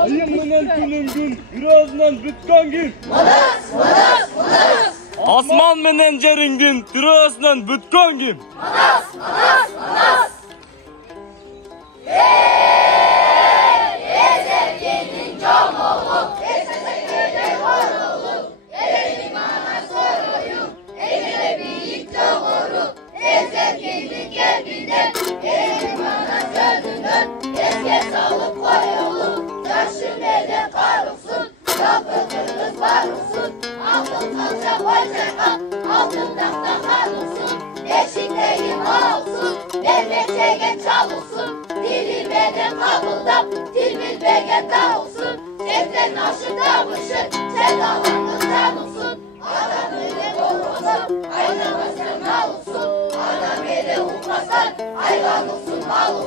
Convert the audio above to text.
Ayımından günüm gün, birazdan bitkan gün. Manas, manas, manas. Asman menen jerin gün, birazdan bitkan gün. Manas, manas, manas. Ezergenin can oğlu, ezergenin hor oğlu. Erelim ana soruyu, ezere büyük doğru. Ezergenin gelbinden, erelim ana sözünden. Eske sağlık koyulu, taşı neden karusun. Kapı kırmız var olsun, altın kalça koyacak, altın tahta kalılsın. Eşikteyim olsun, devletçeye çalılsın. Dili beden kabulda, dil bilbege dağılsın. Cepten aşı davışı, sevdalarınız tanılsın. Adam öyle olmasın, aynamasın mal olsun. Adam öyle olmasan, hayvan olsun mal olsun.